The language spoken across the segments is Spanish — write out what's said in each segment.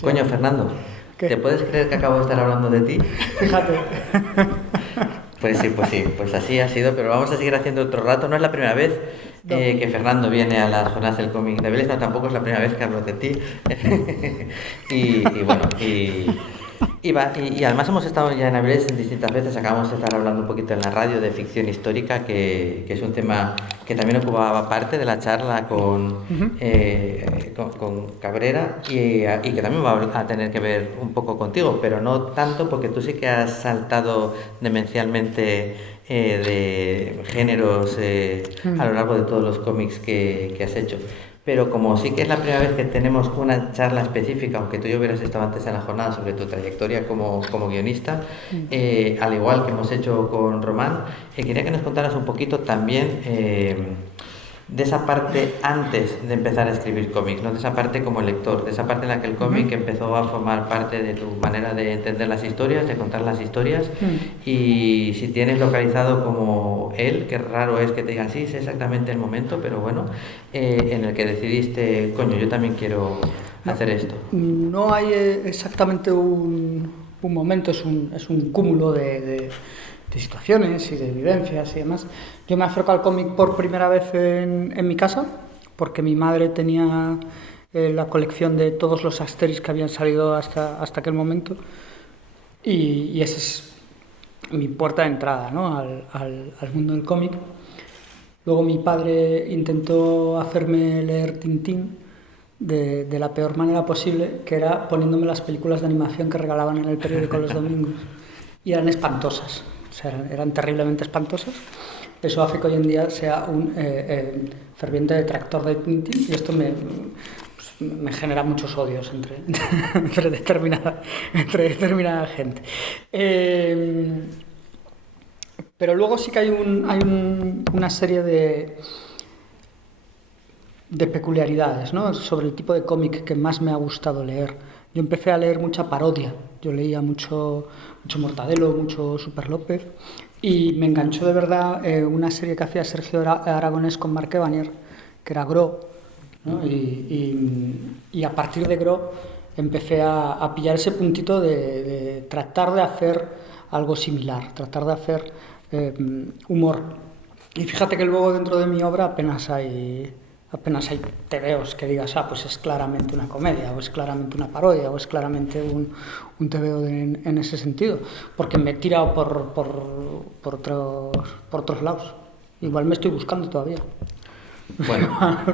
Coño, Fernando, ¿Qué? ¿te puedes creer que acabo de estar hablando de ti? Fíjate. Pues sí, pues así ha sido, pero vamos a seguir haciendo otro rato. No es la primera vez No. que Fernando viene a las jornadas del cómic de Vélez, no, tampoco es la primera vez que hablo de ti. Y además hemos estado ya en Avilés en distintas veces, acabamos de estar hablando un poquito en la radio de ficción histórica, que es un tema que también ocupaba parte de la charla con Cabrera y que también va a tener que ver un poco contigo, pero no tanto porque tú sí que has saltado demencialmente de géneros a lo largo de todos los cómics que has hecho. Pero como sí que es la primera vez que tenemos una charla específica, aunque tú y yo hubieras estado antes en la jornada sobre tu trayectoria como guionista, al igual que hemos hecho con Román, quería que nos contaras un poquito también de esa parte antes de empezar a escribir cómics, no de esa parte como lector, de esa parte en la que el cómic empezó a formar parte de tu manera de entender las historias, de contar las historias, y si tienes localizado como él, que raro es que te digan sí, es exactamente el momento, pero bueno, en el que decidiste, coño, yo también quiero hacer esto. No hay exactamente un momento, es un cúmulo de situaciones y de vivencias y demás. Yo me acerco al cómic por primera vez en mi casa, porque mi madre tenía la colección de todos los Asterix que habían salido hasta aquel momento, y esa es mi puerta de entrada, ¿no? al mundo del cómic. Luego mi padre intentó hacerme leer Tintín de la peor manera posible, que era poniéndome las películas de animación que regalaban en el periódico los domingos, y eran espantosas, o sea, eran terriblemente espantosas. Eso hace que hoy en día sea un ferviente detractor de Tintín, y esto me genera muchos odios entre determinada gente. Pero luego sí que hay una serie de peculiaridades, ¿no? Sobre el tipo de cómic que más me ha gustado leer. Yo empecé a leer mucha parodia. Yo leía mucho Mortadelo, mucho Super López, y me enganchó de verdad una serie que hacía Sergio Aragonés con Marc Evanier, que era Gro, ¿no? Y a partir de Gro empecé a pillar ese puntito de tratar de hacer algo similar, tratar de hacer humor. Y fíjate que luego dentro de mi obra apenas hay tebeos que digas, pues es claramente una comedia, o es claramente una parodia, o es claramente un tebeo en ese sentido, porque me he tirado por otros lados. Igual me estoy buscando todavía. Bueno,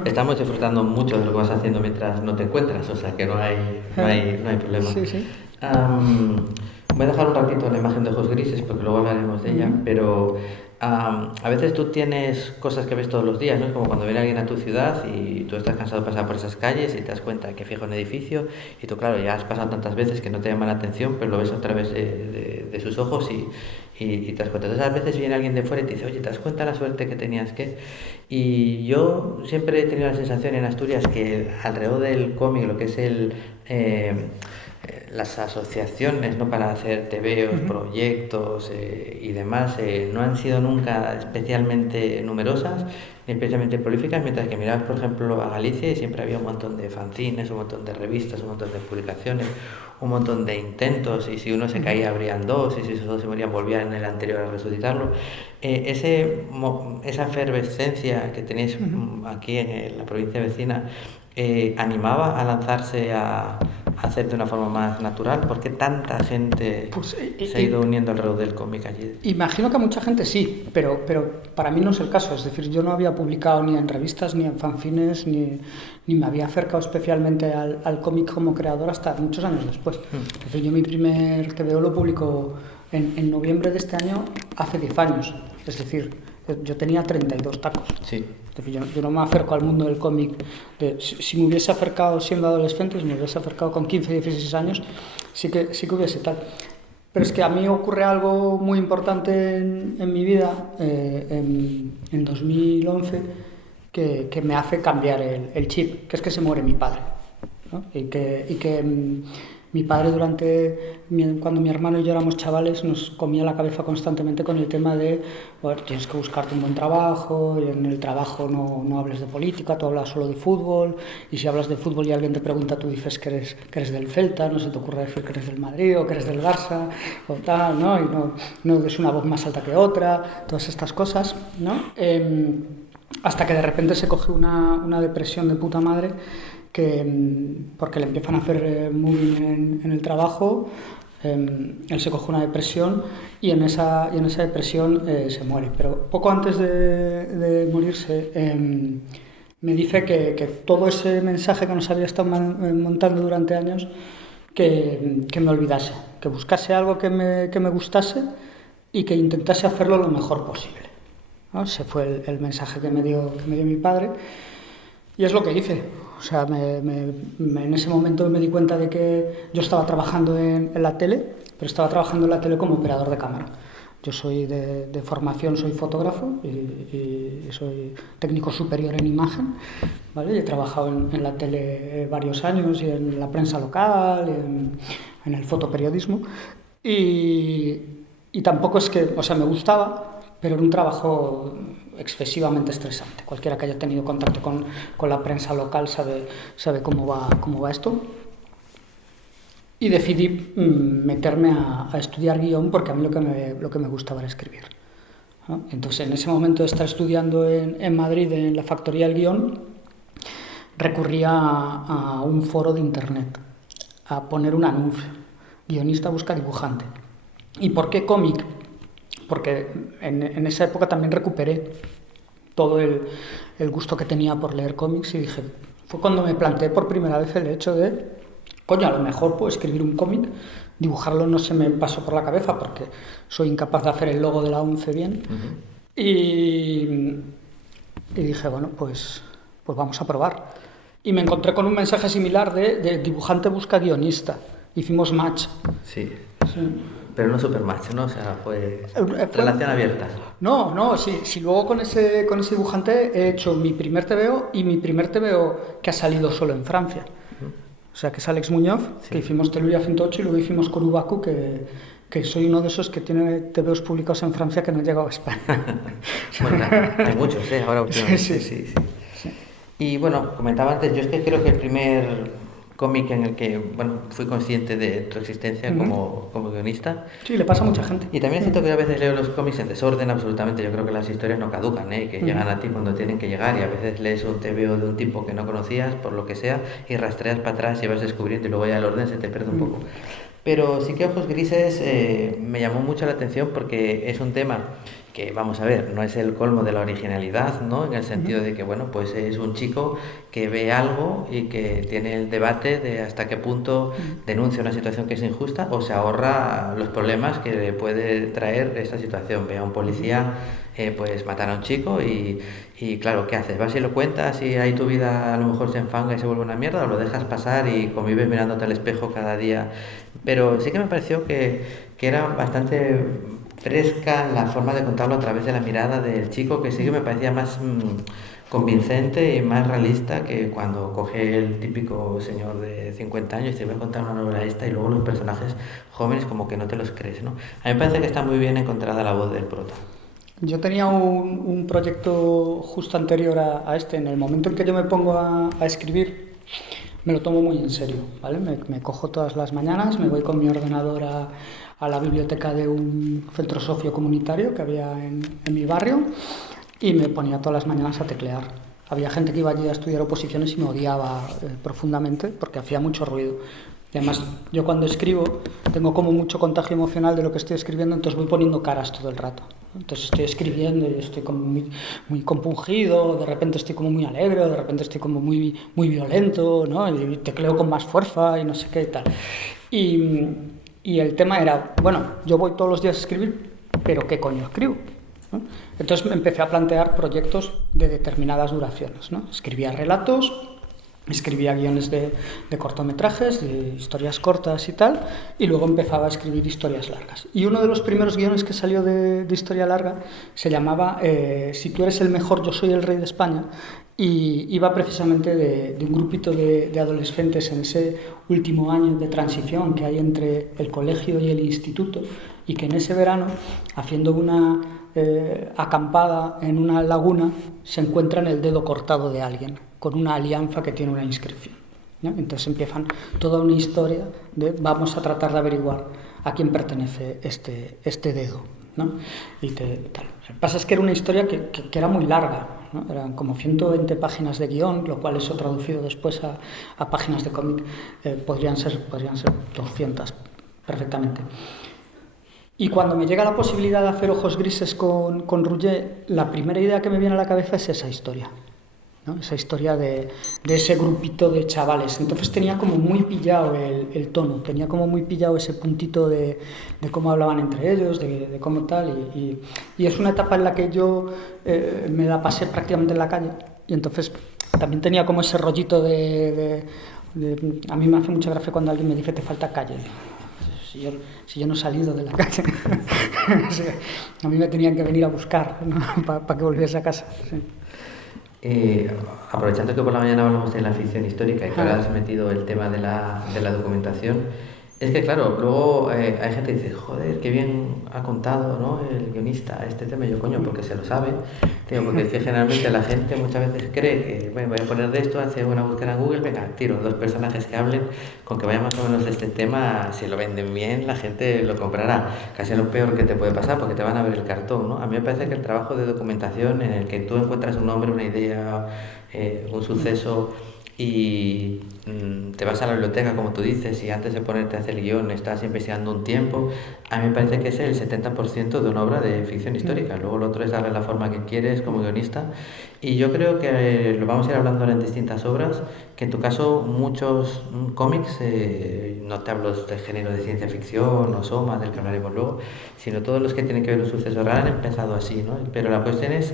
estamos disfrutando mucho de lo que vas haciendo mientras no te encuentras, o sea que no hay problema. Sí. Voy a dejar un ratito la imagen de ojos grises porque luego hablaremos de ella, pero a veces tú tienes cosas que ves todos los días, ¿no? Es como cuando viene alguien a tu ciudad y tú estás cansado de pasar por esas calles y te das cuenta que fijo un edificio y tú, claro, ya has pasado tantas veces que no te llama la atención, pero lo ves a través de sus ojos y te das cuenta. Entonces a veces viene alguien de fuera y te dice, oye, ¿te das cuenta la suerte que tenías que? Y yo siempre he tenido la sensación en Asturias que alrededor del cómic, lo que es las asociaciones, ¿no?, para hacer tebeos, proyectos y demás, no han sido nunca especialmente numerosas ni especialmente prolíficas, mientras que mirabas, por ejemplo, a Galicia y siempre había un montón de fanzines, un montón de revistas, un montón de publicaciones, un montón de intentos, y si uno se caía habrían dos, y si esos dos se morían volvían en el anterior a resucitarlo. Esa efervescencia que tenéis aquí en la provincia vecina animaba a lanzarse a hacer de una forma más natural. ¿Por qué tanta gente se ha ido uniendo alrededor del cómic allí? Imagino que a mucha gente sí, pero para mí no es el caso. Es decir, yo no había publicado ni en revistas, ni en fanzines, ni me había acercado especialmente al cómic como creador hasta muchos años después. Es decir, yo mi primer TVO lo publico en noviembre de este año, hace 10 años. Es decir, yo tenía 32 tacos. Sí. Es decir, yo no me acerco al mundo del cómic. Si me hubiese acercado siendo adolescente, si me hubiese acercado con 15, 16 años, sí que hubiese tal. Pero es que a mí ocurre algo muy importante en mi vida, en 2011, que me hace cambiar el chip, que es que se muere mi padre, ¿no? Y que Mi padre cuando mi hermano y yo éramos chavales nos comía la cabeza constantemente con el tema de, bueno, tienes que buscarte un buen trabajo, y en el trabajo no hables de política, tú hablas solo de fútbol, y si hablas de fútbol y alguien te pregunta, tú dices que eres del Celta, no se te ocurre decir que eres del Madrid o que eres del Barça o tal, ¿no? Y no des una voz más alta que otra, todas estas cosas, ¿no? Hasta que de repente se coge una depresión de puta madre, porque le empiezan a hacer bullying en el trabajo. Él se coge una depresión y en esa depresión se muere. Pero poco antes de morirse me dice que todo ese mensaje que nos había estado montando durante años, que me olvidase, que buscase algo que me gustase y que intentase hacerlo lo mejor posible, ¿no? Ese fue el mensaje que me dio mi padre, y es lo que hice. O sea, en ese momento me di cuenta de que yo estaba trabajando en la tele, pero estaba trabajando en la tele como operador de cámara. Yo soy de formación, soy fotógrafo y soy técnico superior en imagen, ¿vale? Y he trabajado en la tele varios años y en la prensa local, en el fotoperiodismo. Y tampoco es que, o sea, me gustaba, pero era un trabajo excesivamente estresante. Cualquiera que haya tenido contacto con la prensa local sabe cómo va esto. Y decidí meterme a estudiar guión, porque a mí lo que me gustaba era escribir, ¿no? Entonces, en ese momento de estar estudiando en Madrid, en la Factoría del Guión, recurría a un foro de internet, a poner un anuncio: guionista busca dibujante. ¿Y por qué cómic? Porque en esa época también recuperé todo el gusto que tenía por leer cómics, y dije, fue cuando me planteé por primera vez el hecho de, coño, a lo mejor puedo escribir un cómic. Dibujarlo no se me pasó por la cabeza porque soy incapaz de hacer el logo de la ONCE bien. Uh-huh. Y dije, bueno, pues vamos a probar. Y me encontré con un mensaje similar de dibujante busca guionista. Hicimos match. Sí. Pero no supermatch, ¿no? O sea, fue relación abierta. No, sí, luego con ese dibujante he hecho mi primer TVO, y mi primer TVO que ha salido solo en Francia. O sea, que es Alex Muñoz, sí, que hicimos Teluria 108, y luego hicimos Corubacu, que soy uno de esos que tiene TVOs publicados en Francia que no han llegado a España. Bueno, hay muchos, ahora últimamente. Sí. Y bueno, comentaba antes, yo es que creo que el primer cómic en el que, bueno, fui consciente de tu existencia como guionista. Sí, le pasa a mucha gente. Y también siento que a veces leo los cómics en desorden absolutamente. Yo creo que las historias no caducan, que llegan a ti cuando tienen que llegar, y a veces lees un TVO de un tipo que no conocías, por lo que sea, y rastreas para atrás y vas descubriendo, y luego ya el orden se te pierde un poco. Pero sí que Ojos Grises me llamó mucho la atención, porque es un tema que, vamos a ver, no es el colmo de la originalidad, ¿no? En el sentido de que, bueno, pues es un chico que ve algo y que tiene el debate de hasta qué punto denuncia una situación que es injusta o se ahorra los problemas que le puede traer esta situación. Ve a un policía pues matar a un chico y claro, ¿qué haces? ¿Vas y lo cuentas y ahí tu vida a lo mejor se enfanga y se vuelve una mierda, o lo dejas pasar y convives mirándote al espejo cada día? Pero sí que me pareció que era bastante fresca la forma de contarlo a través de la mirada del chico, que sí que me parecía más convincente y más realista que cuando coge el típico señor de 50 años y te va a contar una novela esta, y luego los personajes jóvenes como que no te los crees, ¿no? A mí me parece que está muy bien encontrada la voz del prota. Yo tenía un proyecto justo anterior a este. En el momento en que yo me pongo a escribir, me lo tomo muy en serio, ¿vale? Me cojo todas las mañanas, me voy con mi ordenador a la biblioteca de un centro sociocomunitario que había en mi barrio, y me ponía todas las mañanas a teclear. Había gente que iba allí a estudiar oposiciones y me odiaba profundamente porque hacía mucho ruido. Y además, yo cuando escribo tengo como mucho contagio emocional de lo que estoy escribiendo, entonces voy poniendo caras todo el rato. Entonces estoy escribiendo y estoy como muy compungido, de repente estoy como muy alegre, de repente estoy como muy violento, ¿no? Y tecleo con más fuerza y no sé qué y tal. Y el tema era, bueno, yo voy todos los días a escribir, pero ¿qué coño escribo? ¿No? Entonces me empecé a plantear proyectos de determinadas duraciones, ¿no? Escribía relatos, escribía guiones de cortometrajes, de historias cortas y tal, y luego empezaba a escribir historias largas. Y uno de los primeros guiones que salió de historia larga se llamaba Si tú eres el mejor, yo soy el rey de España, y iba precisamente de un grupito de adolescentes en ese último año de transición que hay entre el colegio y el instituto, y que en ese verano, haciendo una acampada en una laguna, se encuentran el dedo cortado de alguien con una alianza que tiene una inscripción, ¿no? Entonces empiezan toda una historia de vamos a tratar de averiguar a quién pertenece este dedo, ¿no? Y tal. Lo que pasa es que era una historia que era muy larga, ¿no? Eran como 120 páginas de guión, lo cual eso traducido después a páginas de cómic podrían ser 200 perfectamente. Y cuando me llega la posibilidad de hacer Ojos Grises con Rouget, la primera idea que me viene a la cabeza es esa historia, ¿no? Esa historia de ese grupito de chavales. Entonces tenía como muy pillado el tono, tenía como muy pillado ese puntito de cómo hablaban entre ellos, de cómo tal, y es una etapa en la que yo me la pasé prácticamente en la calle, y entonces también tenía como ese rollito a mí me hace mucha gracia cuando alguien me dice te falta calle. Si yo no he salido de la calle, o sea, a mí me tenían que venir a buscar, ¿no? para que volviese a casa. Sí. Aprovechando que por la mañana hablamos de la ficción histórica y que ahora has metido el tema de la documentación, es que claro, luego hay gente que dice, joder, qué bien ha contado, ¿no?, el guionista este tema. Y yo, coño, porque se lo sabe. Digo, porque es que generalmente la gente muchas veces cree que, bueno, voy a poner de esto, hace una búsqueda en Google, venga, tiro 2 personajes que hablen, con que vayan más o menos de este tema, si lo venden bien, la gente lo comprará. Casi lo peor que te puede pasar, porque te van a ver el cartón, ¿no? A mí me parece que el trabajo de documentación en el que tú encuentras un nombre, una idea, un suceso, y te vas a la biblioteca, como tú dices, y antes de ponerte a hacer el guión estás investigando un tiempo, a mí me parece que es el 70% de una obra de ficción histórica. Luego lo otro es darle la forma que quieres como guionista, y yo creo que lo vamos a ir hablando ahora en distintas obras, que en tu caso muchos cómics, no te hablo de género de ciencia ficción o Soma, del que hablaremos luego, sino todos los que tienen que ver un suceso real han empezado así, ¿no? Pero la cuestión es,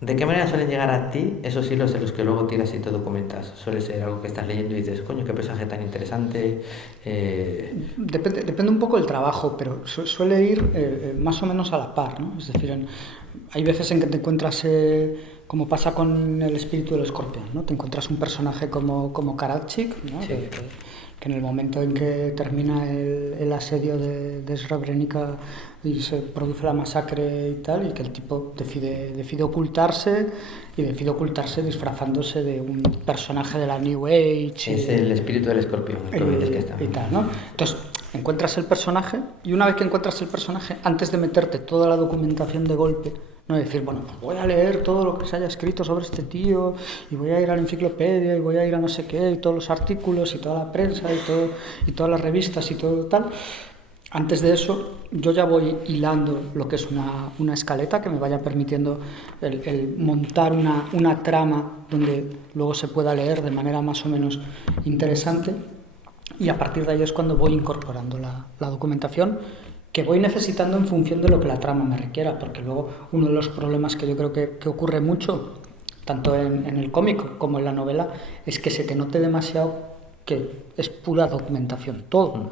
¿de qué manera suelen llegar a ti esos hilos de los que luego tiras y te documentas? ¿Suele ser algo que estás leyendo y dices, coño, qué personaje tan interesante? Depende un poco del trabajo, pero suele ir más o menos a la par, ¿no? Es decir, hay veces en que te encuentras, como pasa con el espíritu del escorpión, ¿no? Te encuentras un personaje como Karadžić, ¿no? Sí. Que en el momento en que termina el asedio de Srebrenica y se produce la masacre y tal, y que el tipo decide ocultarse, y decide ocultarse disfrazándose de un personaje de la New Age. Es el espíritu del escorpión, el que está. Y tal, ¿no? Entonces, encuentras el personaje, y una vez que encuentras el personaje, antes de meterte toda la documentación de golpe, no decir, bueno, pues voy a leer todo lo que se haya escrito sobre este tío, y voy a ir a la enciclopedia, y voy a ir a no sé qué, y todos los artículos, y toda la prensa, y todas las revistas, y todo tal. Antes de eso, yo ya voy hilando lo que es una escaleta que me vaya permitiendo el montar una trama donde luego se pueda leer de manera más o menos interesante, y a partir de ahí es cuando voy incorporando la documentación que voy necesitando en función de lo que la trama me requiera, porque luego uno de los problemas que yo creo que ocurre mucho, tanto en el cómic como en la novela, es que se te note demasiado que es pura documentación, todo,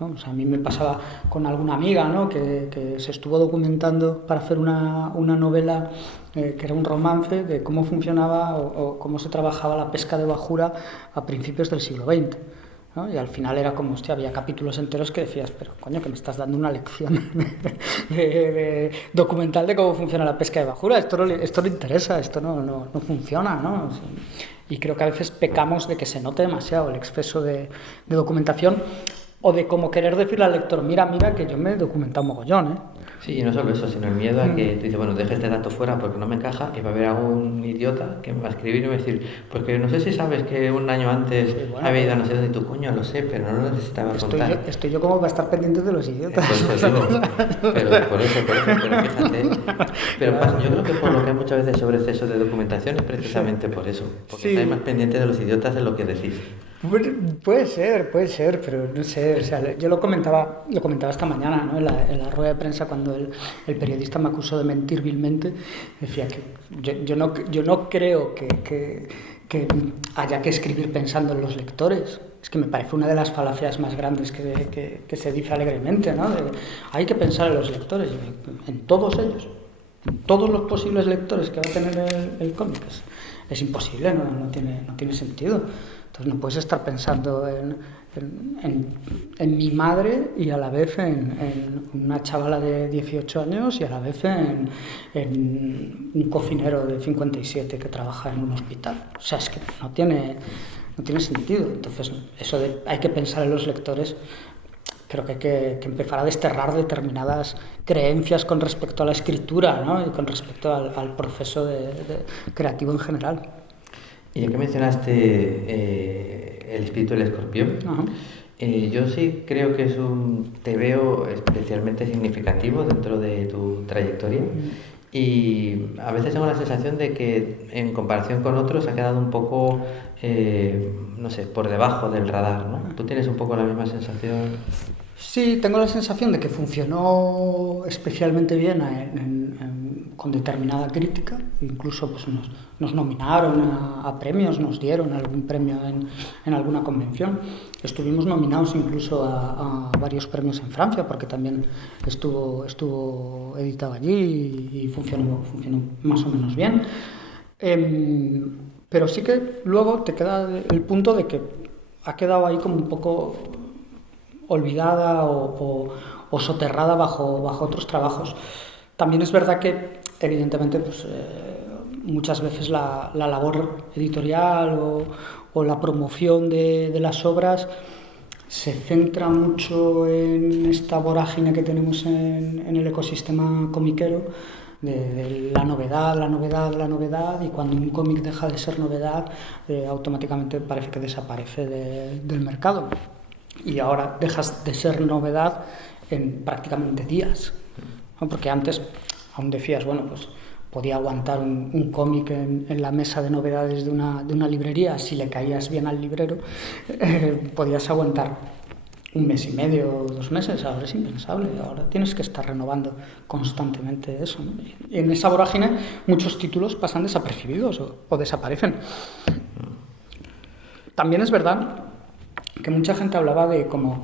¿no? O sea, a mí me pasaba con alguna amiga, ¿no?, que se estuvo documentando para hacer una novela que era un romance de cómo funcionaba o cómo se trabajaba la pesca de bajura a principios del siglo XX. ¿No? Y al final era como, hostia, había capítulos enteros que decías, pero coño, que me estás dando una lección de documental de cómo funciona la pesca de bajura, esto no interesa, esto no funciona, ¿no? Y creo que a veces pecamos de que se note demasiado el exceso de documentación, o de como querer decirle al lector, mira, que yo me he documentado mogollón, ¿eh? Sí, y no solo eso, sino el miedo a que tú dices, bueno, deje este dato fuera porque no me encaja, y va a haber algún idiota que me va a escribir y me va a decir, pues que no sé si sabes que un año antes había ido a no sé dónde, y tú, coño, lo sé, pero no lo necesitaba contar. Estoy yo como para estar pendiente de los idiotas. Pues digo, pero por eso, pero fíjate. Pero yo creo que por lo que hay muchas veces sobre exceso de documentación es precisamente por eso, porque estáis más pendiente de los idiotas de lo que decís. Puede ser, pero no sé, o sea, yo lo comentaba esta mañana, ¿no?, en la rueda de prensa, cuando el periodista me acusó de mentir vilmente. Decía que yo no creo que haya que escribir pensando en los lectores. Es que me parece una de las falacias más grandes que se dice alegremente, ¿no? Hay que pensar en los lectores, en todos ellos. todos los posibles lectores que va a tener el cómic, es imposible, no tiene sentido. Entonces no puedes estar pensando en mi madre y a la vez en una chavala de 18 años y a la vez en un cocinero de 57 que trabaja en un hospital. O sea, es que no tiene sentido. Entonces, eso de hay que pensar en los lectores, creo que hay que empezar a desterrar determinadas creencias con respecto a la escritura, ¿no? Y con respecto al proceso creativo en general. Y ya que mencionaste el espíritu del escorpión, yo sí creo que te veo especialmente significativo dentro de tu trayectoria. Y a veces tengo la sensación de que en comparación con otros ha quedado un poco, no sé, por debajo del radar, ¿no? ¿Tú tienes un poco la misma sensación? Sí, tengo la sensación de que funcionó especialmente bien con determinada crítica. Incluso pues, nos nominaron a premios, nos dieron algún premio en alguna convención. Estuvimos nominados incluso a varios premios en Francia, porque también estuvo editado allí y funcionó más o menos bien. Pero sí que luego te queda el punto de que ha quedado ahí como un poco olvidada o soterrada bajo otros trabajos. También es verdad que, evidentemente, pues, muchas veces la labor editorial o la promoción de las obras se centra mucho en esta vorágine que tenemos en el ecosistema comiquero, de la novedad, y cuando un cómic deja de ser novedad, automáticamente parece que desaparece del mercado. Y ahora dejas de ser novedad en prácticamente días, ¿no? Porque antes aún decías, bueno, pues podía aguantar un cómic en la mesa de novedades de una librería, si le caías bien al librero, podías aguantar un mes y medio, 2 meses. Ahora es impensable, ahora tienes que estar renovando constantemente eso, ¿no? Y en esa vorágine muchos títulos pasan desapercibidos o desaparecen. También es verdad que mucha gente hablaba de con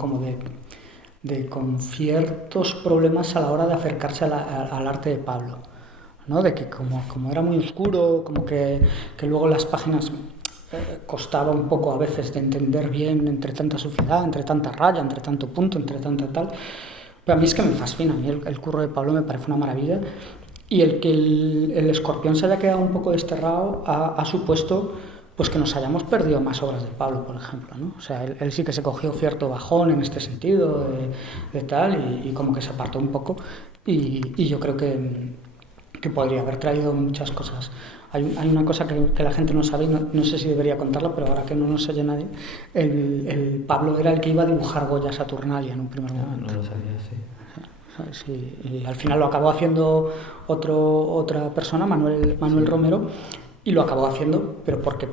ciertos problemas a la hora de acercarse al arte de Pablo, ¿no? De que como era muy oscuro, como que luego las páginas costaba un poco a veces de entender bien entre tanta suciedad, entre tanta raya, entre tanto punto, entre tanta tal. Pero a mí es que me fascina, a mí el curro de Pablo me parece una maravilla, y el que el escorpión se haya quedado un poco desterrado ha supuesto pues que nos hayamos perdido más obras de Pablo, por ejemplo, ¿no? O sea, él sí que se cogió cierto bajón en este sentido, de tal, y como que se apartó un poco, y yo creo que podría haber traído muchas cosas. Hay una cosa que la gente no sabe, y no sé si debería contarla, pero ahora que no nos oye nadie, el Pablo era el que iba a dibujar Goya Saturnalia en un primer momento. No lo sabía, sí. Sí, y al final lo acabó haciendo otra persona, Manuel Romero, y lo acabó haciendo, pero porque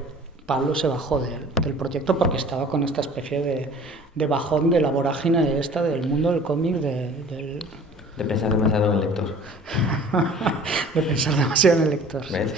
Pablo se bajó del proyecto, porque estaba con esta especie de bajón de la vorágine esta del mundo del cómic, de pensar demasiado en el lector. De pensar demasiado en el lector. ¿Ves?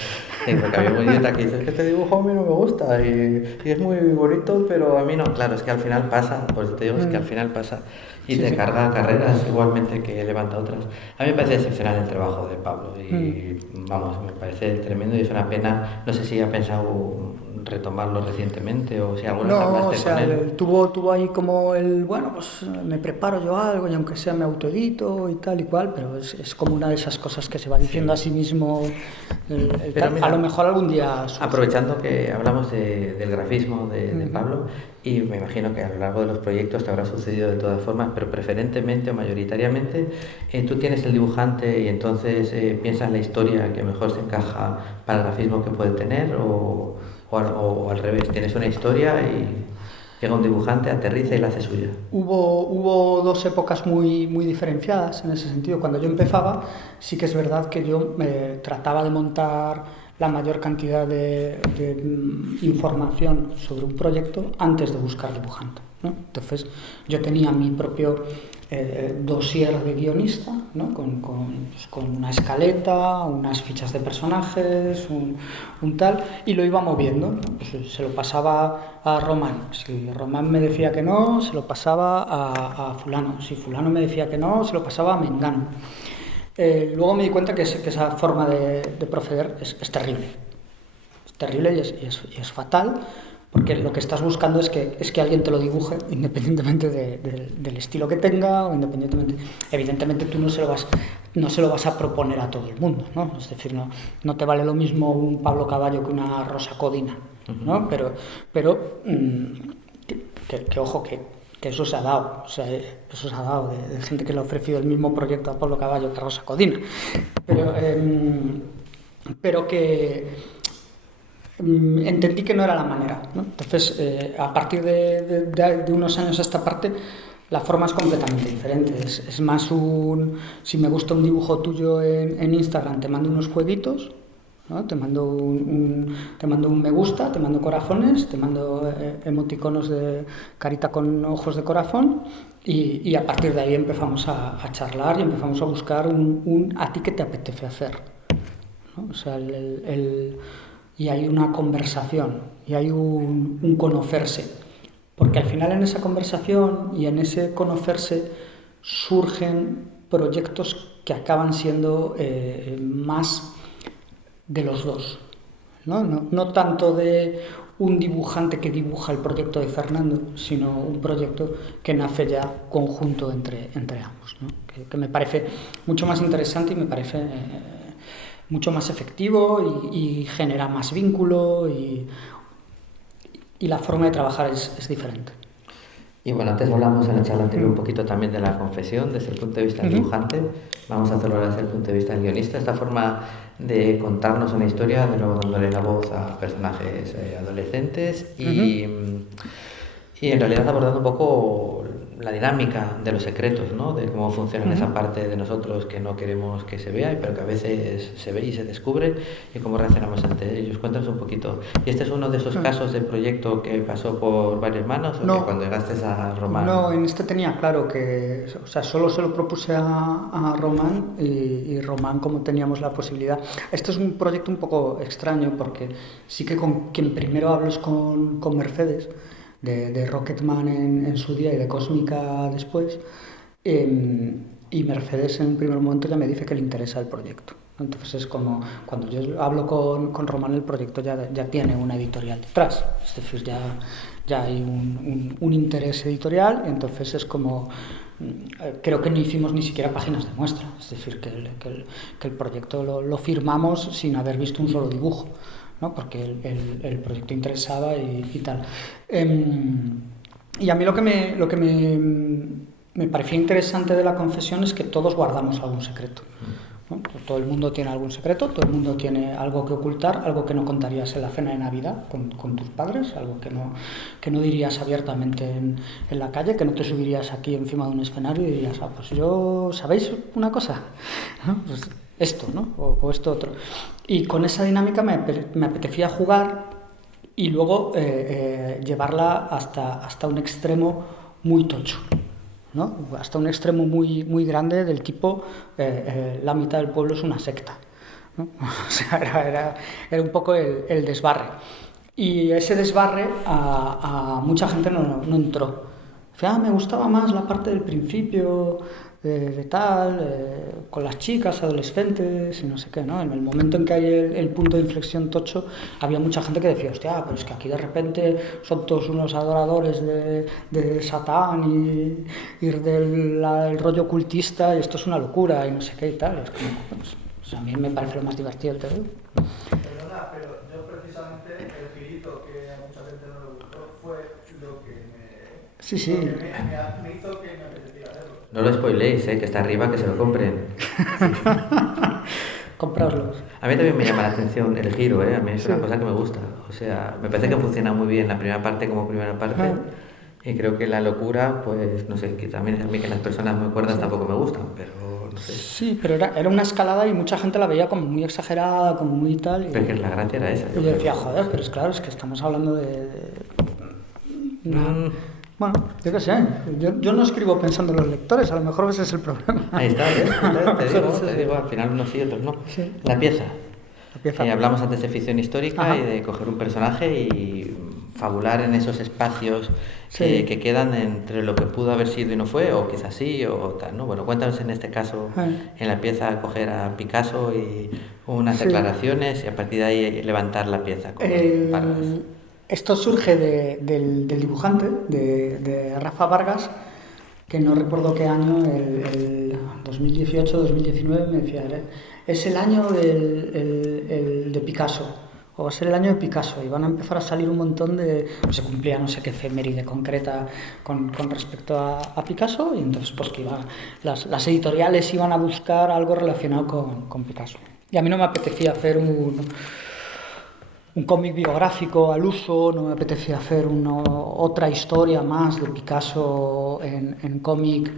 Sí, porque había un idiota que dice que este dibujo a mí no me gusta y es muy bonito, pero a mí no. Claro, es que al final pasa, pues te digo, es que al final pasa y sí, te carga carreras igualmente que levanta otras. A mí me parece excepcional el trabajo de Pablo y vamos, me parece tremendo y es una pena. No sé si ha pensado retomarlo recientemente o si alguna vez hablaste con él. Tuvo ahí como bueno, pues me preparo yo algo y aunque sea me autoedito y tal y cual, pero es como una de esas cosas que se va diciendo a sí mismo. Pero mira, a lo mejor algún día... Aprovechando que hablamos del grafismo de Pablo, y me imagino que a lo largo de los proyectos te habrá sucedido de todas formas, pero preferentemente o mayoritariamente tú tienes el dibujante y entonces piensas la historia que mejor se encaja para el grafismo que puede tener o al revés, tienes una historia y llega un dibujante, aterriza y la hace suya. Hubo 2 épocas muy diferenciadas en ese sentido. Cuando yo empezaba, sí que es verdad que yo trataba de montar la mayor cantidad de información sobre un proyecto antes de buscar dibujante, ¿no? Entonces yo tenía mi propio dossier de guionista, ¿no? con una escaleta, unas fichas de personajes, un tal, y lo iba moviendo, ¿no? Pues se lo pasaba a Román. Si Román me decía que no, se lo pasaba a fulano. Si fulano me decía que no, se lo pasaba a Mengano. Luego me di cuenta que esa forma de proceder es terrible. Es terrible y es fatal, porque lo que estás buscando es que alguien te lo dibuje, independientemente del estilo que tenga, o independientemente... Evidentemente tú no se lo vas a proponer a todo el mundo, ¿no? Es decir, no te vale lo mismo un Pablo Caballo que una Rosa Codina, ¿no? Pero que ojo, que eso se ha dado, o sea, eso se ha dado de gente que le ha ofrecido el mismo proyecto a Pablo Caballo que a Rosa Codina, pero que entendí que no era la manera, ¿no? Entonces, a partir de unos años a esta parte, la forma es completamente diferente. Es más si me gusta un dibujo tuyo en Instagram, te mando unos jueguitos, ¿no? Te mando un me gusta, te mando corazones, te mando emoticonos de carita con ojos de corazón, y a partir de ahí empezamos a charlar y empezamos a buscar un a ti que te apetece hacer, ¿no? O sea, y hay una conversación y hay un conocerse, porque al final en esa conversación y en ese conocerse surgen proyectos que acaban siendo más de los dos, ¿no? No tanto de un dibujante que dibuja el proyecto de Fernando, sino un proyecto que nace ya conjunto entre ambos, ¿no? Que me parece mucho más interesante y me parece mucho más efectivo y genera más vínculo y la forma de trabajar es diferente. Y bueno, antes hablamos en la charla anterior un poquito también de la confesión desde el punto de vista del dibujante. Vamos a hacerlo ahora desde el punto de vista del guionista. Esta forma de contarnos una historia, de nuevo dándole la voz a personajes adolescentes y en realidad abordando un poco la dinámica de los secretos, ¿no? De cómo funciona esa parte de nosotros que no queremos que se vea, pero que a veces se ve y se descubre, y cómo reaccionamos ante ellos. Cuéntanos un poquito. ¿Y este es uno de esos casos de proyecto que pasó por varias manos, o no, que cuando llegaste a Román? No, en este tenía claro que, o sea, solo se lo propuse a Román, y Román, como teníamos la posibilidad. Este es un proyecto un poco extraño, porque sí que con quien primero hablo es con Mercedes, de Rocketman en su día y de Cósmica después, y Mercedes en un primer momento ya me dice que le interesa el proyecto. Entonces es como cuando yo hablo con Román, el proyecto ya tiene una editorial detrás, es decir, ya hay un interés editorial, y entonces es como, creo que no hicimos ni siquiera páginas de muestra, es decir, que el proyecto lo firmamos sin haber visto un solo dibujo, ¿no? Porque el proyecto interesaba y tal. Y a mí lo que me parecía interesante de la confesión es que todos guardamos algún secreto, ¿no? Todo el mundo tiene algún secreto, todo el mundo tiene algo que ocultar, algo que no contarías en la cena de Navidad con tus padres, algo que no dirías abiertamente en la calle, que no te subirías aquí encima de un escenario y dirías, pues yo, ¿sabéis una cosa? ¿No? Pues esto, ¿no? O esto otro. Y con esa dinámica me apetecía jugar y luego llevarla hasta un extremo muy tocho, ¿no? Hasta un extremo muy, muy grande, del tipo la mitad del pueblo es una secta, ¿no? O sea, era un poco el desbarre. Y ese desbarre a mucha gente no entró. Me gustaba más la parte del principio, de tal, con las chicas, adolescentes y no sé qué, ¿no? En el momento en que hay el punto de inflexión tocho, había mucha gente que decía, hostia, pero es que aquí de repente son todos unos adoradores de Satán y del rollo ocultista, y esto es una locura y no sé qué y tal. Es como, pues a mí me parece lo más divertido del TV. Perdona, pero yo precisamente el girito que a mucha gente no le gustó fue lo que me hizo que me apeteciera verlo. No lo spoiléis, que está arriba, que se lo compren. Comprarlos. A mí también me llama la atención el giro, a mí es una cosa que me gusta. O sea, me parece que funciona muy bien la primera parte como primera parte. Y creo que la locura, pues, no sé, que también a mí que las personas muy cuerdas tampoco me gustan, pero no sé. Sí, pero era una escalada y mucha gente la veía como muy exagerada, como muy tal. Pero que la gracia era esa. Y yo decía, joder, pero es claro, es que estamos hablando de... Bueno, yo qué sé, yo no escribo pensando en los lectores, a lo mejor ese es el problema. Ahí está, te digo, al final unos sí, otros no. Sí. La pieza. La pieza. Hablamos antes de ficción histórica. Ajá. Y de coger un personaje y fabular en esos espacios Sí. que quedan entre lo que pudo haber sido y no fue, o quizás sí, o tal, ¿no? Bueno, cuéntanos en este caso, en la pieza, coger a Picasso y unas Sí. declaraciones y a partir de ahí levantar la pieza con Vargas. Esto surge del dibujante, de Rafa Vargas, que no recuerdo qué año, el 2018-2019, me decía, es el año el de Picasso, o va a ser el año de Picasso, y van a empezar a salir un montón de... se cumplía no sé qué efeméride concreta con respecto a Picasso, y entonces pues que las editoriales iban a buscar algo relacionado con Picasso. Y a mí no me apetecía hacer un cómic biográfico al uso, no me apetecía hacer otra historia más de Picasso en cómic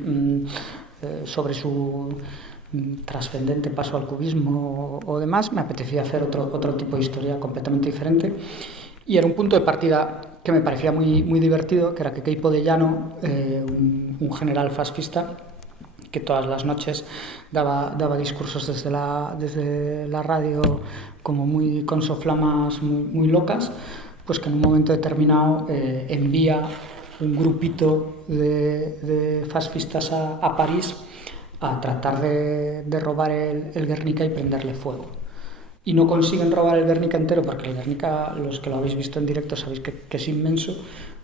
sobre su trascendente paso al cubismo o demás. Me apetecía hacer otro tipo de historia completamente diferente. Y era un punto de partida que me parecía muy, muy divertido, que era que Queipo de Llano, un general fascista, que todas las noches daba discursos desde la radio como muy con soflamas muy locas, pues que en un momento determinado envía un grupito de fascistas a París a tratar de robar el Guernica y prenderle fuego. Y no consiguen robar el Guernica entero, porque el Guernica, los que lo habéis visto en directo sabéis que es inmenso,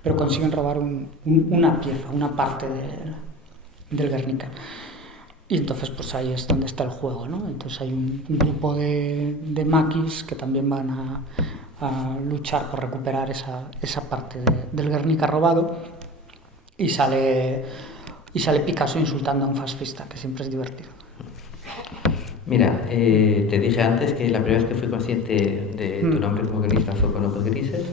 pero consiguen robar una pieza, una parte del Guernica. Y entonces pues ahí es donde está el juego, ¿no? Entonces hay un grupo de maquis que también van a luchar por recuperar esa parte del Guernica robado, y sale Picasso insultando a un fascista, que siempre es divertido. Mira, te dije antes que la primera vez que fui consciente de tu nombre como guionista fue con Ojos Grises,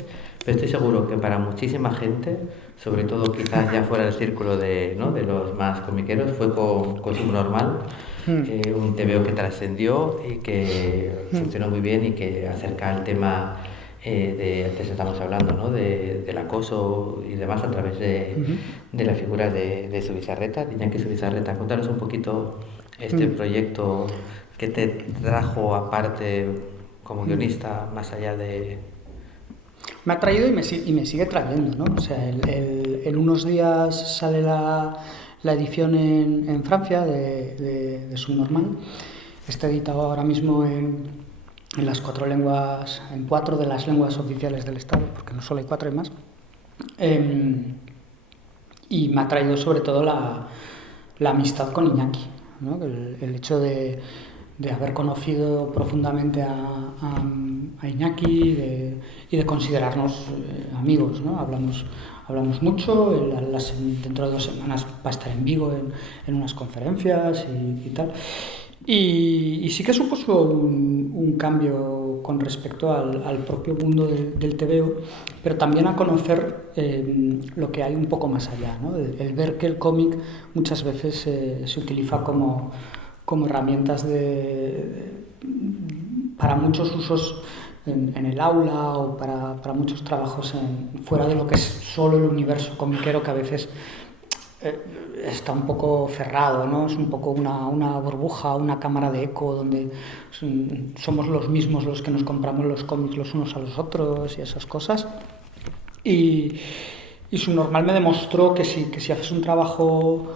pero estoy seguro que para muchísima gente, sobre todo quizás ya fuera del círculo de los más comiqueros, fue con Subnormal, un TVO que trascendió y que funcionó muy bien y que acerca el tema antes estamos hablando, ¿no? del acoso y demás a través de la figura de Zubizarreta, de Iñaki Zubizarreta. Contanos un poquito este proyecto que te trajo aparte como guionista, más allá de... Me ha traído y me sigue trayendo, ¿no? O sea, en unos días sale la edición en Francia de Subnormal. Está editado ahora mismo en las 4 lenguas, en 4 de las lenguas oficiales del Estado, porque no solo hay 4, hay más. Y me ha traído sobre todo la amistad con Iñaki, ¿no? El hecho de haber conocido profundamente a Iñaki y de considerarnos amigos, ¿no? Hablamos mucho, dentro de 2 semanas va a estar en Vigo en unas conferencias y tal. Y sí que supuso un cambio con respecto al propio mundo del TVO, pero también a conocer lo que hay un poco más allá, ¿no? El ver que el cómic muchas veces se utiliza como herramientas para muchos usos en el aula o para muchos trabajos fuera de lo que es solo el universo comiquero, que a veces está un poco cerrado, ¿no? Es un poco una burbuja, una cámara de eco donde somos los mismos los que nos compramos los cómics los unos a los otros y esas cosas. Y Subnormal me demostró que si haces un trabajo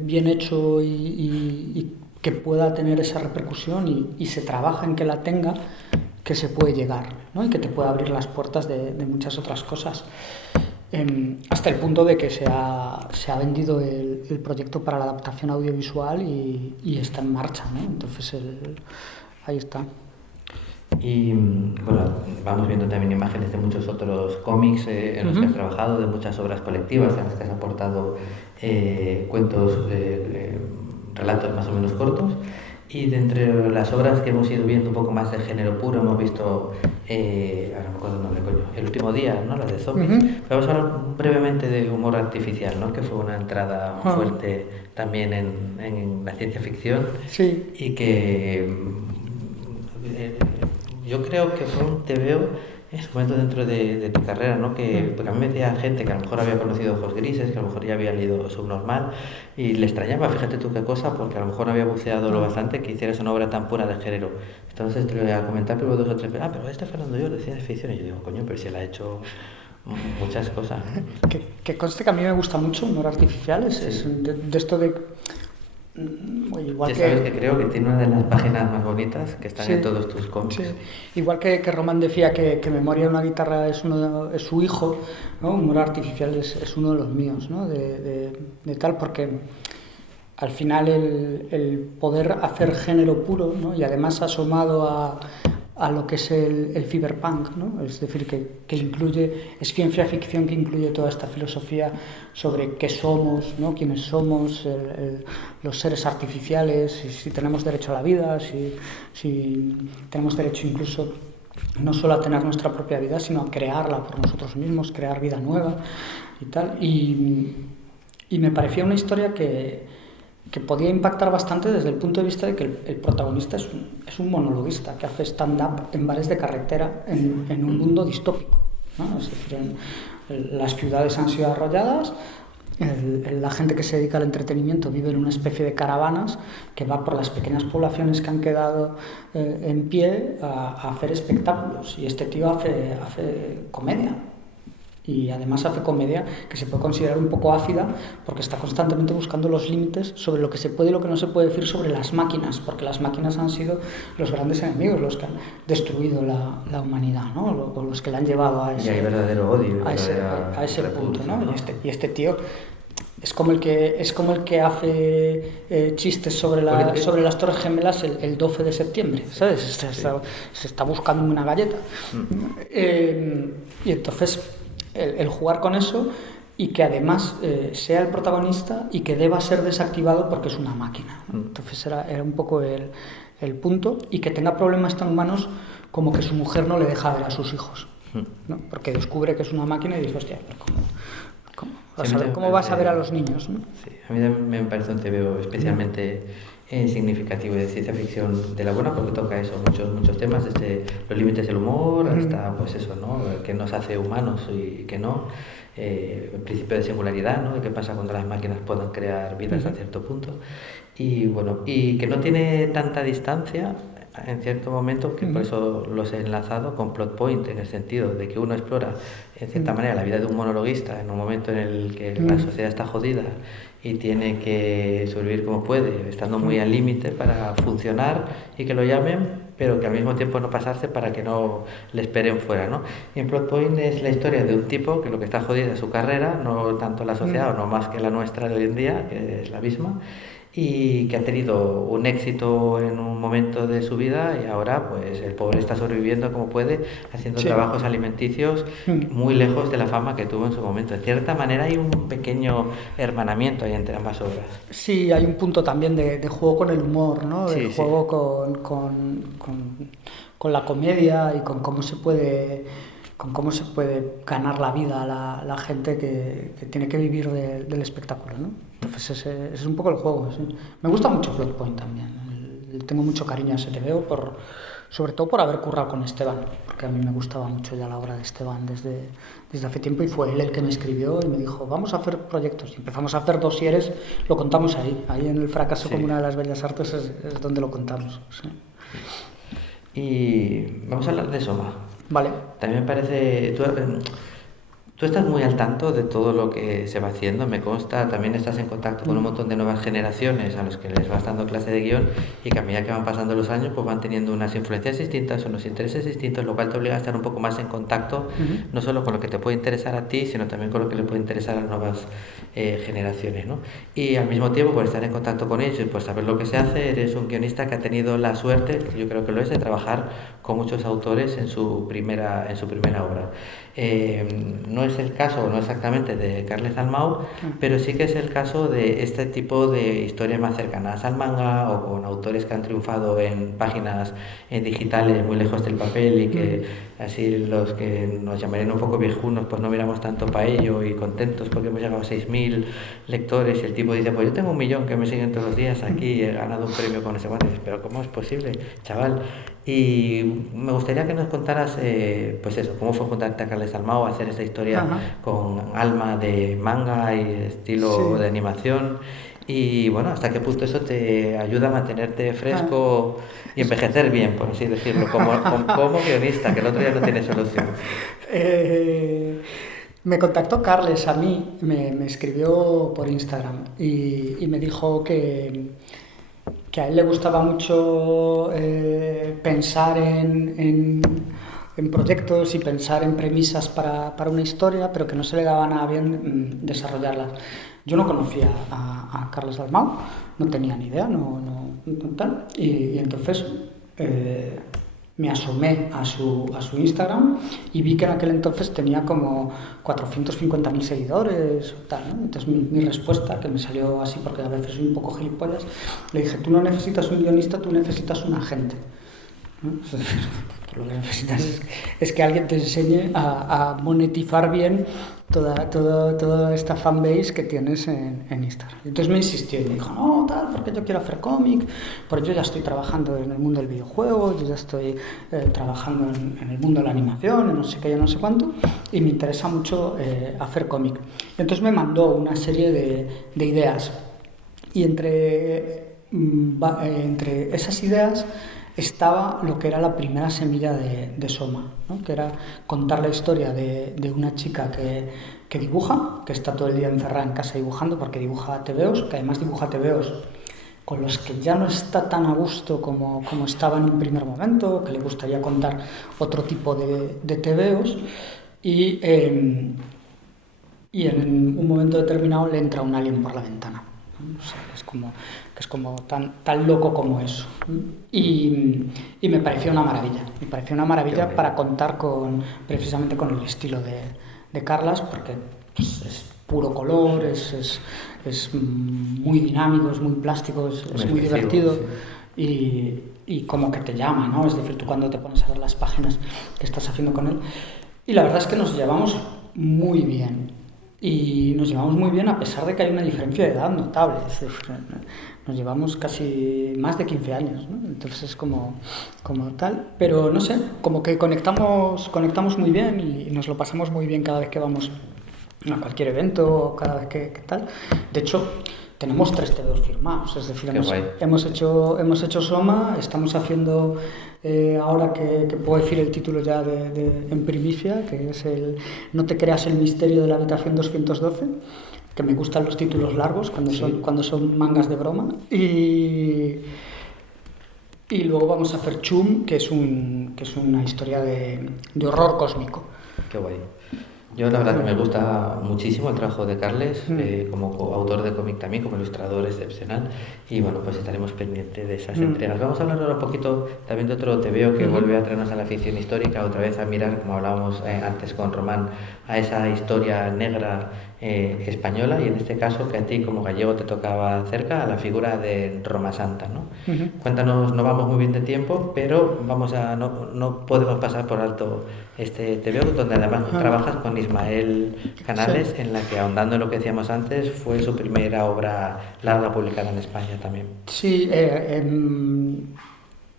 bien hecho y que pueda tener esa repercusión y se trabaja en que la tenga, que se puede llegar, ¿no? Y que te puede abrir las puertas de muchas otras cosas. Hasta el punto de que se ha vendido el proyecto para la adaptación audiovisual y está en marcha, ¿no? Entonces ahí está. Y bueno, vamos viendo también imágenes de muchos otros cómics en los que has trabajado, de muchas obras colectivas en las que has aportado cuentos, relatos más o menos cortos. Y de entre las obras que hemos ido viendo un poco más de género puro, hemos visto, ahora no me acuerdo el nombre, El último día, ¿no? La de zombies. Vamos a hablar brevemente de humor artificial, ¿no? Que fue una entrada fuerte también en la ciencia ficción. Sí. Y que yo creo que fue un TVO en su momento dentro de tu carrera, ¿no? Porque a mí me decía gente que a lo mejor había conocido Ojos Grises, que a lo mejor ya había leído Subnormal, y le extrañaba, fíjate tú qué cosa, porque a lo mejor no había buceado lo bastante que hicieras una obra tan pura de género. Entonces te lo voy a comentar, pero 2 o 3, pero Fernando yo de ciencia ficción, y yo digo, coño, pero si él ha hecho muchas cosas. Que conste que a mí me gusta mucho Humor Artificial, es de esto de... Igual ya sabes que creo que tiene una de las páginas más bonitas que están en todos tus cómics. Sí. Igual que Román decía que Memoria de una guitarra es su hijo, ¿no? Humor Artificial es uno de los míos, ¿no? de tal, porque al final el poder hacer género puro, ¿no? Y además asomado a lo que es el cyberpunk, ¿no? Es decir, que incluye, es ciencia ficción que incluye toda esta filosofía sobre qué somos, ¿no? Quiénes somos, los seres artificiales, si tenemos derecho a la vida, si tenemos derecho incluso no solo a tener nuestra propia vida, sino a crearla por nosotros mismos, crear vida nueva y tal. Y me parecía una historia que podía impactar bastante desde el punto de vista de que el protagonista es un monologuista que hace stand-up en bares de carretera en un mundo distópico, ¿no? Es decir, las ciudades han sido arrolladas, la gente que se dedica al entretenimiento vive en una especie de caravanas que va por las pequeñas poblaciones que han quedado en pie a hacer espectáculos, y este tío hace comedia. Y además hace comedia que se puede considerar un poco ácida porque está constantemente buscando los límites sobre lo que se puede y lo que no se puede decir sobre las máquinas, porque las máquinas han sido los grandes enemigos, los que han destruido la humanidad, ¿no? O los que la han llevado a ese, y hay verdadero odio, a ese punto, ¿no? Y este tío es como el que hace chistes sobre las Torres Gemelas el 12 de septiembre, ¿sabes? Se está buscando una galleta. Y entonces el jugar con eso, y que además sea el protagonista y que deba ser desactivado porque es una máquina, ¿no? Entonces era un poco el punto, y que tenga problemas tan humanos como que su mujer no le deja ver a sus hijos, ¿no? Porque descubre que es una máquina y dice, hostia, ¿cómo vas a ver a los niños, ¿no? Sí, a mí me parece un TVO especialmente significativo de ciencia ficción de la buena, porque toca eso, muchos temas, desde los límites del humor hasta pues eso, ¿no? Que nos hace humanos y que no, el principio de singularidad, ¿no? De qué pasa cuando las máquinas puedan crear vidas a cierto punto, y bueno, y que no tiene tanta distancia en cierto momento, que por eso los he enlazado con Plot Point, en el sentido de que uno explora en cierta manera la vida de un monologuista en un momento en el que la sociedad está jodida y tiene que sobrevivir como puede, estando muy al límite para funcionar y que lo llamen, pero que al mismo tiempo no pasarse para que no le esperen fuera, ¿no? Y en Plot Point es la historia de un tipo que lo que está jodida es su carrera, no tanto la sociedad, o no más que la nuestra de hoy en día, que es la misma, y que ha tenido un éxito en un momento de su vida, y ahora pues el pobre está sobreviviendo como puede, haciendo trabajos alimenticios muy lejos de la fama que tuvo en su momento. De cierta manera hay un pequeño hermanamiento ahí entre ambas obras. Sí, hay un punto también de juego con el humor, ¿no? De juego con la comedia y con cómo se puede ganar la vida a la gente que tiene que vivir del espectáculo, ¿no? Entonces ese es un poco el juego, ¿sí? Me gusta mucho Plot Point también. Tengo mucho cariño a ese TVO, sobre todo por haber currado con Esteban, porque a mí me gustaba mucho ya la obra de Esteban desde hace tiempo, y fue él el que me escribió y me dijo, vamos a hacer proyectos. Y empezamos a hacer dosieres, lo contamos ahí en el Fracaso como una de las Bellas Artes es donde lo contamos, ¿sí? Y vamos a hablar de Soma. Vale. También me parece... Tú estás muy al tanto de todo lo que se va haciendo, me consta, también estás en contacto con un montón de nuevas generaciones a los que les vas dando clase de guión, y que a medida que van pasando los años pues van teniendo unas influencias distintas, unos intereses distintos, lo cual te obliga a estar un poco más en contacto, no solo con lo que te puede interesar a ti, sino también con lo que le puede interesar a las nuevas generaciones, ¿no? Y al mismo tiempo, por estar en contacto con ellos y por saber lo que se hace, eres un guionista que ha tenido la suerte, yo creo que lo es, de trabajar con muchos autores en su primera obra. No es el caso, no exactamente de Carles Dalmau, pero sí que es el caso de este tipo de historias más cercanas al manga, o con autores que han triunfado en páginas digitales muy lejos del papel, y que así los que nos llamarían un poco viejunos pues no miramos tanto para ello, y contentos porque hemos llegado a 6.000 lectores, y el tipo dice, pues yo tengo 1 millón que me siguen todos los días aquí, he ganado un premio con ese guante. Pero ¿cómo es posible, chaval? Y me gustaría que nos contaras, pues eso, cómo fue juntarte a Carles Dalmau a hacer esta historia con alma de manga y estilo de animación, y bueno, hasta qué punto eso te ayuda a mantenerte fresco y envejecer bien, por así decirlo, como guionista, que el otro ya no tiene solución. Me contactó Carles a mí, me escribió por Instagram y me dijo que a él le gustaba mucho pensar en proyectos y pensar en premisas para una historia, pero que no se le daba nada bien desarrollarlas. Yo no conocía a Carles Dalmau, no tenía ni idea, no tal, y entonces me asomé a su Instagram y vi que en aquel entonces tenía como 450.000 seguidores o tal, ¿no? Entonces mi respuesta, que me salió así porque a veces soy un poco gilipollas, le dije, tú no necesitas un guionista, tú necesitas un agente, ¿no? Lo que necesitas es que alguien te enseñe a monetizar bien toda esta fanbase que tienes en Instagram. Entonces me insistió y me dijo, no, tal, porque yo quiero hacer cómic, porque yo ya estoy trabajando en el mundo del videojuego, yo ya estoy trabajando en el mundo de la animación, en no sé qué, no sé cuánto, y me interesa mucho hacer cómic. Entonces me mandó una serie de ideas y entre esas ideas estaba lo que era la primera semilla de Soma, ¿no? Que era contar la historia de una chica que dibuja, que está todo el día encerrada en casa dibujando porque dibuja tebeos, que además dibuja tebeos con los que ya no está tan a gusto como estaba en un primer momento, que le gustaría contar otro tipo de tebeos y en un momento determinado le entra un alien por la ventana. O sea, es como tan loco como eso. Y me pareció una maravilla, para contar precisamente con el estilo de Carles, porque pues, es puro color, es muy dinámico, es muy plástico, es muy divertido, sí. Y como que te llama, ¿no? Es decir, tú cuando te pones a ver las páginas que estás haciendo con él, y la verdad es que nos llevamos muy bien. Y nos llevamos muy bien a pesar de que hay una diferencia de edad notable. Es decir, nos llevamos casi más de 15 años, ¿no? Entonces es como tal. Pero no sé, como que conectamos muy bien y nos lo pasamos muy bien cada vez que vamos a cualquier evento, cada vez que tal. De hecho, tenemos 3 tebeos firmados, es decir, hemos hecho Soma, estamos haciendo ahora que puedo decir el título ya en primicia, que es el No te creas el misterio de la habitación 212, que me gustan los títulos largos cuando son mangas de broma, y luego vamos a hacer Chum, que es una historia de horror cósmico. Qué guay. Yo la verdad que me gusta muchísimo el trabajo de Carles, como autor de cómic también, como ilustrador excepcional, y bueno, pues estaremos pendientes de esas entregas. Vamos a hablar ahora un poquito también de otro tebeo que vuelve a traernos a la ficción histórica, otra vez a mirar, como hablábamos antes con Román, a esa historia negra española, y en este caso que a ti como gallego te tocaba cerca, a la figura de Roma Santa, ¿no? Cuéntanos, no vamos muy bien de tiempo, pero no podemos pasar por alto este tebeo, donde además trabajas con Ismael Canales, en la que, ahondando en lo que decíamos antes, fue su primera obra larga publicada en España también. Sí,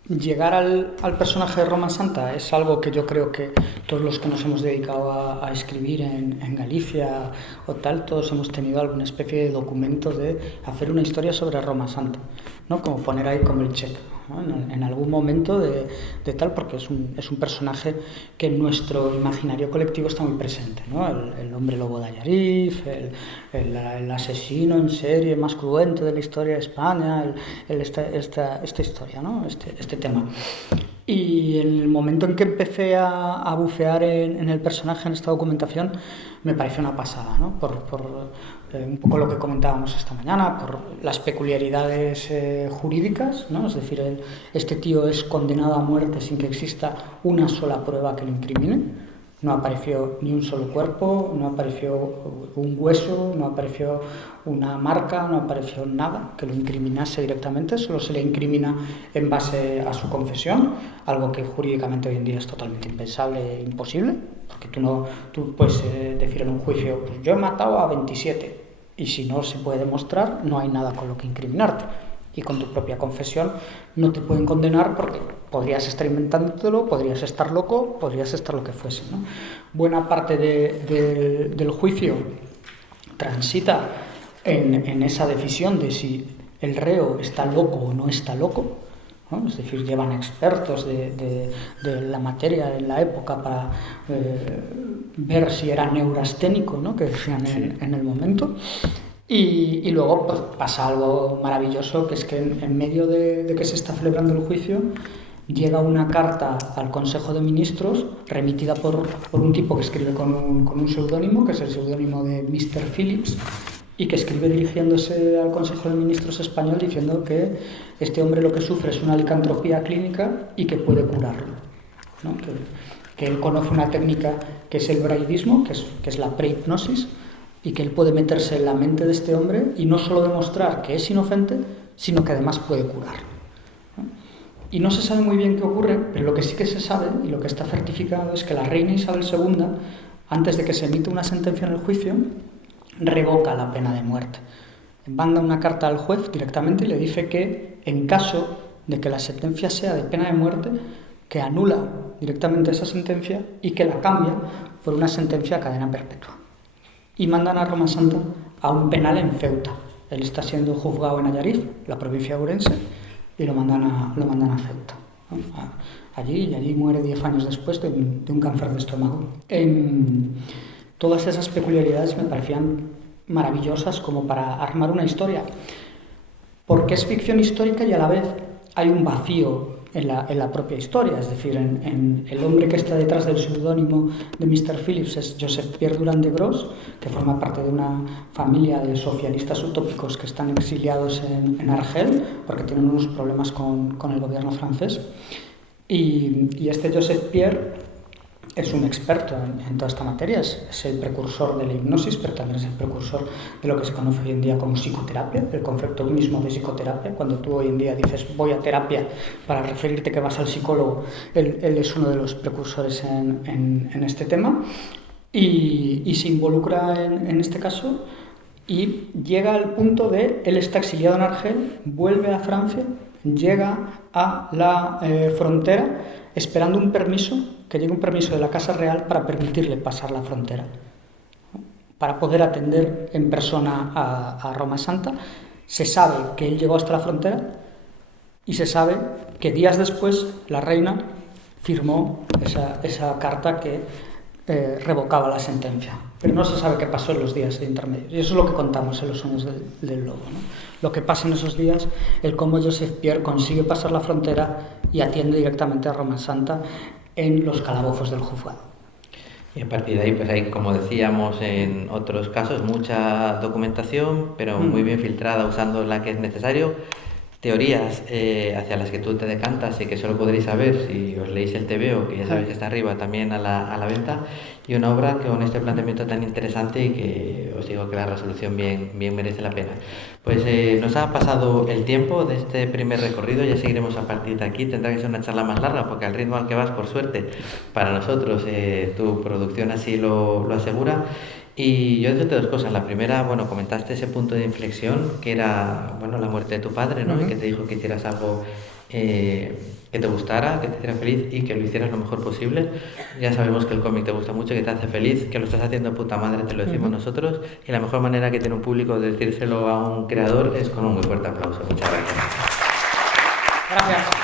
llegar al personaje de Roma Santa es algo que yo creo que todos los que nos hemos dedicado a escribir en Galicia o tal, todos hemos tenido alguna especie de documento de hacer una historia sobre Roma Santa, ¿no? Como poner ahí como el check, ¿no? En algún momento de tal, porque es un personaje que en nuestro imaginario colectivo está muy presente, ¿no? El hombre lobo de Ayariz, el asesino en serie más cruento de la historia de España, esta historia, ¿no? Este tema. Y en el momento en que empecé a bucear en el personaje, en esta documentación, me pareció una pasada, ¿no? Por un poco lo que comentábamos esta mañana, por las peculiaridades jurídicas, ¿no? Es decir, este tío es condenado a muerte sin que exista una sola prueba que lo incrimine. No apareció ni un solo cuerpo, no apareció un hueso, no apareció una marca, no apareció nada que lo incriminase directamente, solo se le incrimina en base a su confesión, algo que jurídicamente hoy en día es totalmente impensable e imposible, porque tú puedes decir en un juicio, pues yo he matado a 27, y si no se puede demostrar, no hay nada con lo que incriminarte. Y con tu propia confesión no te pueden condenar porque podrías estar inventándotelo, podrías estar loco, podrías estar lo que fuese, ¿no? Buena parte del juicio transita en esa decisión de si el reo está loco o no está loco, ¿no? Es decir, llevan expertos de la materia en la época para ver si era neurasténico, ¿no? Que decían en el momento. Y luego pues, pasa algo maravilloso, que es que en medio de que se está celebrando el juicio, llega una carta al Consejo de Ministros remitida por un tipo que escribe con un seudónimo, que es el seudónimo de Mr. Phillips, y que escribe dirigiéndose al Consejo de Ministros español diciendo que este hombre lo que sufre es una licantropía clínica y que puede curarlo, ¿no? Que él conoce una técnica que es el braidismo, que es la prehipnosis, y que él puede meterse en la mente de este hombre y no solo demostrar que es inocente, sino que además puede curarlo. Y no se sabe muy bien qué ocurre, pero lo que sí que se sabe y lo que está certificado es que la reina Isabel II, antes de que se emita una sentencia en el juicio, revoca la pena de muerte. Manda una carta al juez directamente y le dice que en caso de que la sentencia sea de pena de muerte, que anula directamente esa sentencia y que la cambia por una sentencia a cadena perpetua. Y mandan a Roma Santa a un penal en Ceuta. Él está siendo juzgado en Allariz, la provincia de Ourense, y lo mandan a Ceuta, ¿no? Allí muere 10 años después de un cáncer de estómago. Todas esas peculiaridades me parecían maravillosas como para armar una historia, porque es ficción histórica y a la vez hay un vacío en la propia historia, es decir, en el hombre que está detrás del seudónimo de Mr. Phillips es Joseph Pierre Durand de Gros, que forma parte de una familia de socialistas utópicos que están exiliados en Argel porque tienen unos problemas con el gobierno francés, y este Joseph Pierre es un experto en toda esta materia, es el precursor de la hipnosis, pero también es el precursor de lo que se conoce hoy en día como psicoterapia, el concepto mismo de psicoterapia. Cuando tú hoy en día dices voy a terapia para referirte que vas al psicólogo, él es uno de los precursores en este tema y se involucra en este caso y llega al punto de, él está exiliado en Argel, vuelve a Francia, llega a la frontera esperando un permiso, que llegue un permiso de la Casa Real para permitirle pasar la frontera, ¿no? Para poder atender en persona a Roma Santa. Se sabe que él llegó hasta la frontera y se sabe que días después la reina firmó esa carta que revocaba la sentencia. Pero no se sabe qué pasó en los días intermedios. Y eso es lo que contamos en Los Sueños del Lobo, ¿no? Lo que pasa en esos días, el cómo Joseph Pierre consigue pasar la frontera y atiende directamente a Roma Santa en los calabozos del juzgado. Y a partir de ahí, pues hay, como decíamos en otros casos, mucha documentación, pero muy bien filtrada, usando la que es necesario. Teorías hacia las que tú te decantas y que solo podréis saber si os leéis el TVO, que ya sabéis que está arriba también a la venta, y una obra con este planteamiento tan interesante y que os digo que la resolución bien merece la pena. Pues nos ha pasado el tiempo de este primer recorrido, ya seguiremos a partir de aquí. Tendrá que ser una charla más larga porque al ritmo al que vas, por suerte, para nosotros tu producción así lo asegura. Y yo decirte dos cosas. La primera, bueno, comentaste ese punto de inflexión que era, bueno, la muerte de tu padre, ¿no? Y que te dijo que hicieras algo que te gustara, que te hiciera feliz y que lo hicieras lo mejor posible. Ya sabemos que el cómic te gusta mucho, que te hace feliz, que lo estás haciendo de puta madre, te lo decimos nosotros. Y la mejor manera que tiene un público de decírselo a un creador es con un muy fuerte aplauso. Muchas gracias. Gracias.